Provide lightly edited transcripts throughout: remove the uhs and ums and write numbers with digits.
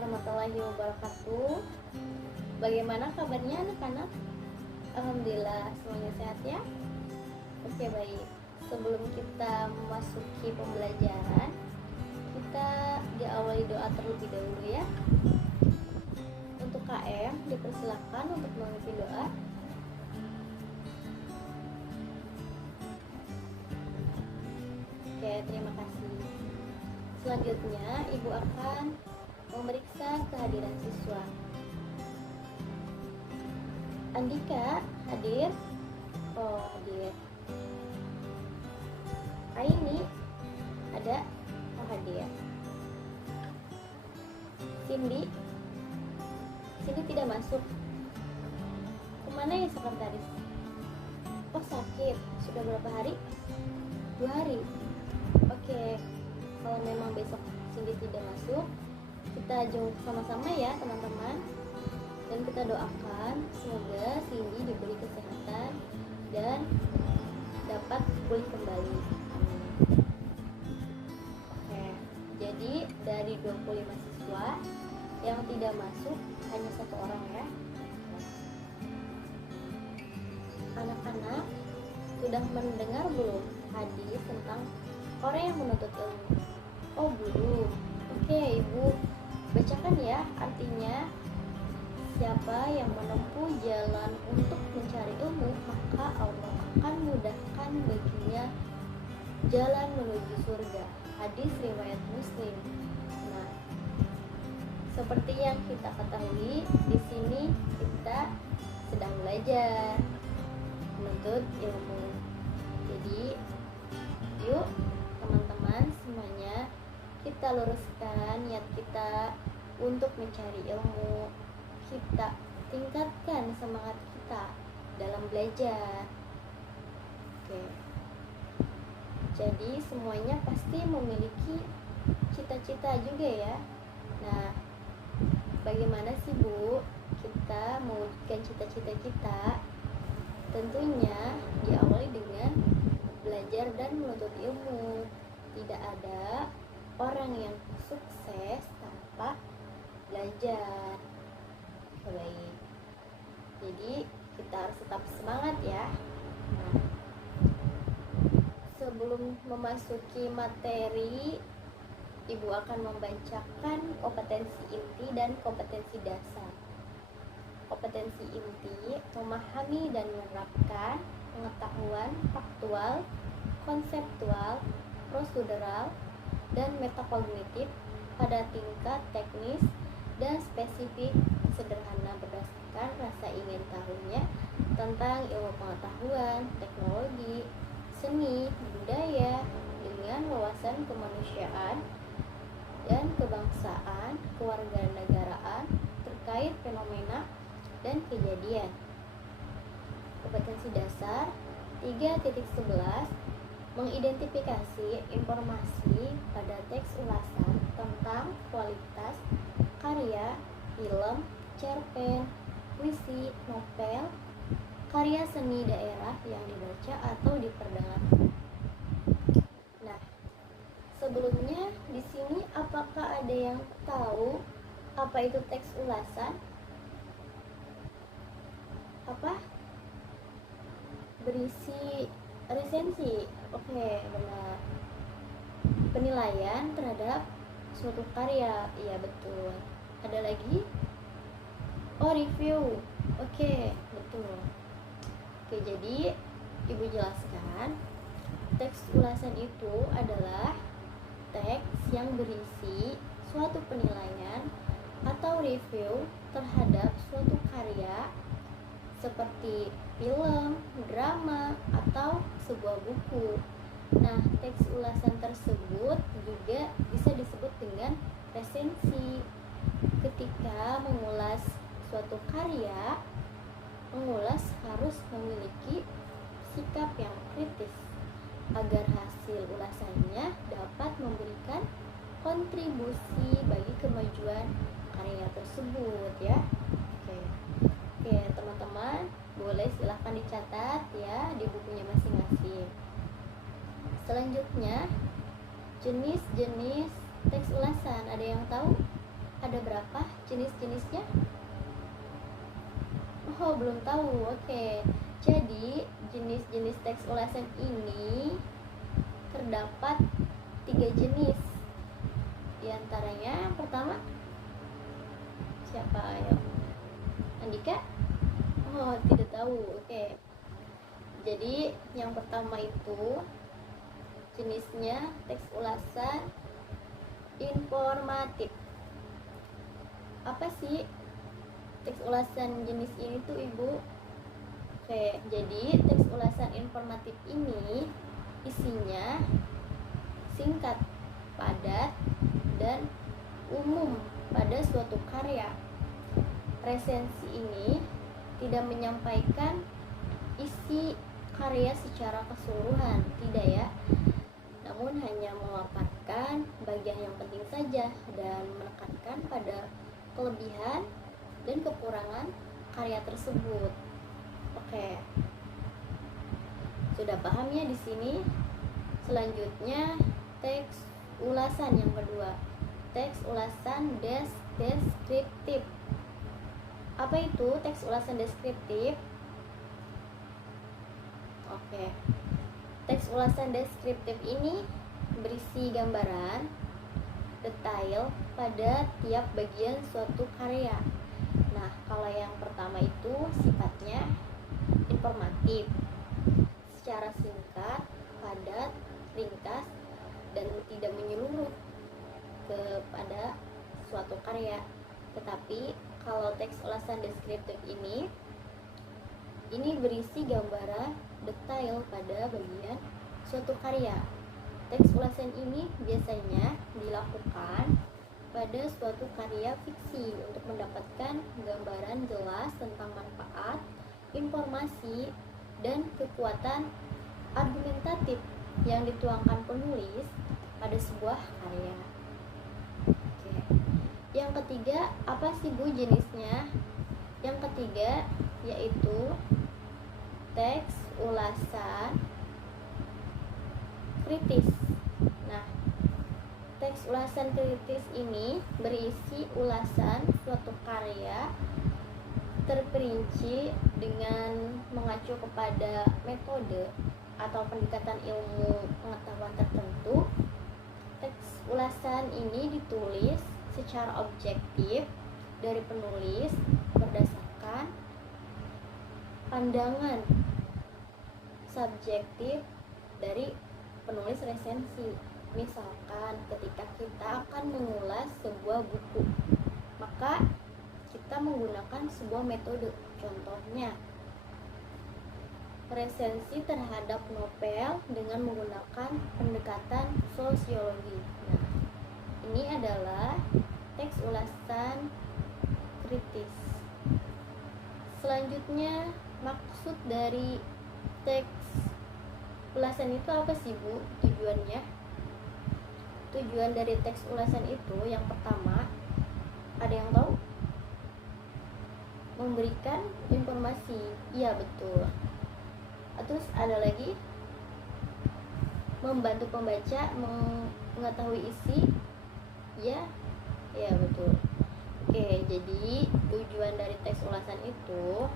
warahmatullahi wabarakatuh. Bagaimana kabarnya anak-anak? Alhamdulillah semuanya sehat ya. Oke, baik. Sebelum kita memasuki pembelajaran, kita diawali doa terlebih dahulu ya. Untuk KM dipersilakan untuk memimpin doa. Oke, terima kasih. Selanjutnya, Ibu akan memeriksa kehadiran siswa. Andika hadir? Oh, hadir. Aini ada? Oh, hadir. Cindy tidak masuk. Kemana ya sekretaris? Oh, sakit. Sudah berapa hari? 2 hari. Oke, kalau memang besok Cindy tidak masuk, kita jenguk sama-sama ya teman-teman. Dan kita doakan semoga Cindy diberi kesehatan dan dapat pulih kembali. Amin. Oke, jadi dari 25 siswa yang tidak masuk hanya 1 orang ya. Anak-anak sudah mendengar belum hadis tentang orang yang menuntut ilmu? Oh, belum. Oke, Ibu bacakan ya. Artinya, siapa yang menempuh jalan untuk mencari ilmu, maka Allah akan mudahkan baginya jalan menuju surga. Hadis riwayat Muslim. Nah, seperti yang kita ketahui, di sini kita sedang belajar menuntut ilmu. Jadi, yuk teman-teman semuanya, kita luruskan niat kita untuk mencari ilmu. Kita tingkatkan semangat kita dalam belajar. Oke. Jadi semuanya pasti memiliki cita-cita juga ya. Nah, bagaimana sih Bu kita mewujudkan cita-cita kita? Tentunya diawali dengan belajar dan menuntut ilmu. Tidak ada orang yang sukses tanpa belajar. Baik. Jadi kita harus tetap semangat ya. Nah, sebelum memasuki materi, Ibu akan membacakan kompetensi inti dan kompetensi dasar. Kompetensi inti memahami dan menerapkan pengetahuan faktual, konseptual, prosedural, dan metakognitif pada tingkat teknis dan spesifik sederhana berdasarkan rasa ingin tahunya tentang ilmu pengetahuan, teknologi, seni, budaya dengan wawasan kemanusiaan dan kebangsaan, kewarganegaraan terkait fenomena dan kejadian. Kompetensi dasar 3.11 mengidentifikasi informasi pada teks ulasan tentang kualitas karya, film, cerpen, puisi, novel, karya seni daerah yang dibaca atau diperdengarkan. Nah, sebelumnya di sini apakah ada yang tahu apa itu teks ulasan? Apa? Berisi resensi. Oke, benar. Penilaian terhadap suatu karya. Iya, betul. Ada lagi? Oh, review. Oke, betul. Oke, jadi Ibu jelaskan, teks ulasan itu adalah teks yang berisi suatu penilaian atau review terhadap suatu karya seperti film, drama, atau sebuah buku. Nah, teks ulasan tersebut juga bisa disebut dengan resensi. Ketika mengulas suatu karya, mengulas harus memiliki sikap yang kritis agar hasil ulasannya dapat memberikan kontribusi bagi kemajuan karya tersebut ya. Oke, teman-teman, boleh silahkan dicatat ya di bukunya masing-masing. Selanjutnya, jenis-jenis teks ulasan. Ada yang tahu? Ada berapa jenis-jenisnya? Oh, belum tahu. Oke. Jadi, jenis-jenis teks ulasan ini terdapat 3 jenis. Di antaranya yang pertama, siapa? Ayo. Andika? Oh, tidak tahu. Oke. Jadi, yang pertama itu jenisnya teks ulasan informatif. Apa sih teks ulasan jenis ini tuh, Ibu? Oke, jadi teks ulasan informatif ini isinya singkat, padat, dan umum pada suatu karya. Resensi ini tidak menyampaikan isi karya secara keseluruhan, tidak ya, namun hanya memaparkan bagian yang penting saja dan menekankan pada kelebihan dan kekurangan karya tersebut. Oke, sudah paham ya di sini? Selanjutnya teks ulasan yang kedua, teks ulasan deskriptif. Apa itu teks ulasan deskriptif? Oke, teks ulasan deskriptif ini berisi gambaran detail pada tiap bagian suatu karya. Nah, kalau yang pertama itu sifatnya informatif, secara singkat, padat, ringkas, dan tidak menyeluruh kepada suatu karya. Tetapi kalau teks ulasan deskriptif ini berisi gambaran detail pada bagian suatu karya. Teks ulasan ini biasanya dilakukan pada suatu karya fiksi untuk mendapatkan gambaran jelas tentang manfaat, informasi, dan kekuatan argumentatif yang dituangkan penulis pada sebuah karya. Oke. Yang ketiga, apa sih Bu jenisnya? Yang ketiga yaitu teks ulasan kritis. Nah, teks ulasan kritis ini berisi ulasan suatu karya terperinci dengan mengacu kepada metode atau pendekatan ilmu pengetahuan tertentu. Teks ulasan ini ditulis secara objektif dari penulis berdasarkan pandangan subjektif dari penulis resensi. Misalkan ketika kita akan mengulas sebuah buku, maka kita menggunakan sebuah metode. Contohnya, resensi terhadap novel dengan menggunakan pendekatan sosiologi. Nah, ini adalah teks ulasan kritis. Selanjutnya, maksud dari teks ulasan itu apa sih Bu? Tujuannya? Tujuan dari teks ulasan itu yang pertama, ada yang tahu? Memberikan informasi. Iya, betul. Terus ada lagi, membantu pembaca mengetahui isi. Ya, ya betul. Oke, jadi tujuan dari teks ulasan itu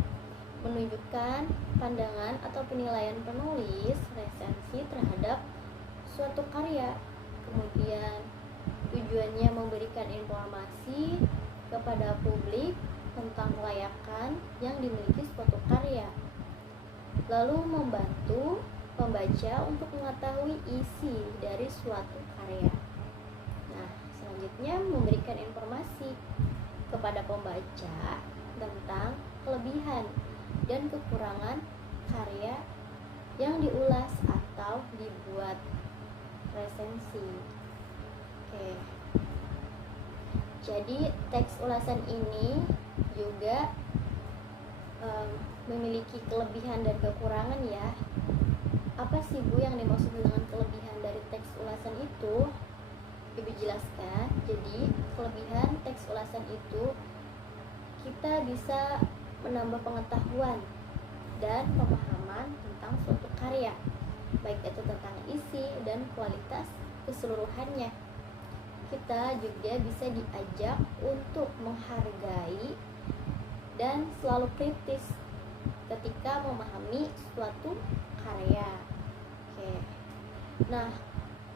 menunjukkan pandangan atau penilaian penulis resensi terhadap suatu karya. Kemudian tujuannya memberikan informasi kepada publik tentang kelayakan yang dimiliki suatu karya, lalu membantu pembaca untuk mengetahui isi dari suatu karya. Nah, selanjutnya memberikan informasi kepada pembaca tentang kelebihan dan kekurangan karya yang diulas atau dibuat resensi. Oke. Jadi teks ulasan ini juga memiliki kelebihan dan kekurangan ya. Apa sih Bu yang dimaksud dengan kelebihan dari teks ulasan itu? Ibu jelaskan. Jadi kelebihan teks ulasan itu kita bisa menambah pengetahuan dan pemahaman tentang suatu karya, baik itu tentang isi dan kualitas keseluruhannya. kita juga bisa diajak untuk menghargai dan selalu kritis ketika memahami suatu karya. Oke. Nah,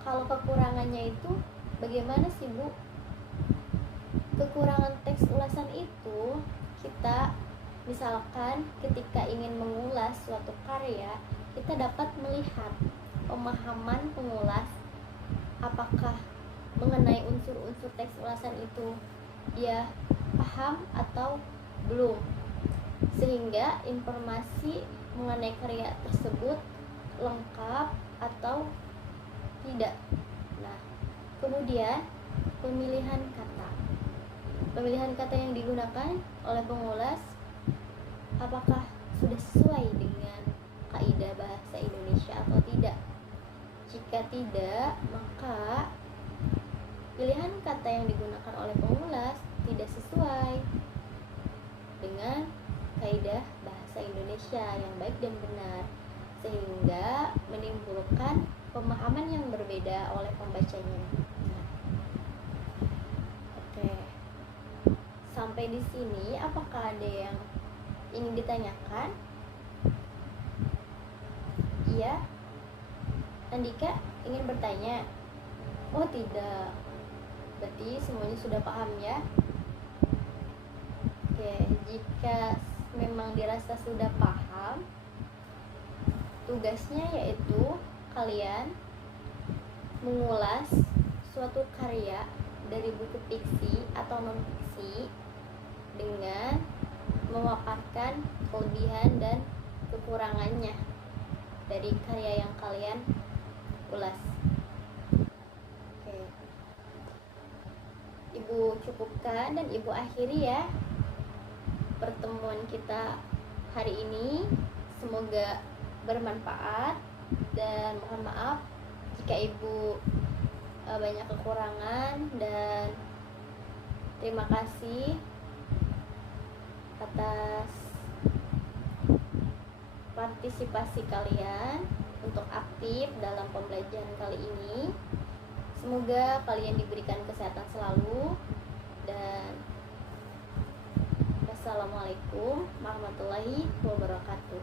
kalau kekurangannya itu bagaimana sih, Bu? Kekurangan teks ulasan itu, kita misalkan ketika ingin mengulas suatu karya, kita dapat melihat pemahaman pengulas apakah mengenai unsur-unsur teks ulasan itu dia paham atau belum, sehingga informasi mengenai karya tersebut lengkap atau tidak. Nah, kemudian pemilihan kata yang digunakan oleh pengulas apakah sudah sesuai dengan kaidah bahasa Indonesia atau tidak. Jika tidak, maka pilihan kata yang digunakan oleh pengulas tidak sesuai dengan kaidah bahasa Indonesia yang baik dan benar, sehingga menimbulkan pemahaman yang berbeda oleh pembacanya. Oke. Sampai di sini apakah ada yang ingin ditanyakan? Iya. Andika ingin bertanya? Oh tidak. Berarti semuanya sudah paham ya? Oke, jika memang dirasa sudah paham, tugasnya yaitu kalian mengulas suatu karya dari buku fiksi atau non-fiksi dengan memaparkan kelebihan dan kekurangannya dari karya yang kalian ulas. Oke. Ibu cukupkan dan Ibu akhiri ya pertemuan kita hari ini. Semoga bermanfaat dan mohon maaf jika Ibu banyak kekurangan, dan terima kasih atas partisipasi kalian untuk aktif dalam pembelajaran kali ini. Semoga kalian diberikan kesehatan selalu, dan wassalamualaikum warahmatullahi wabarakatuh.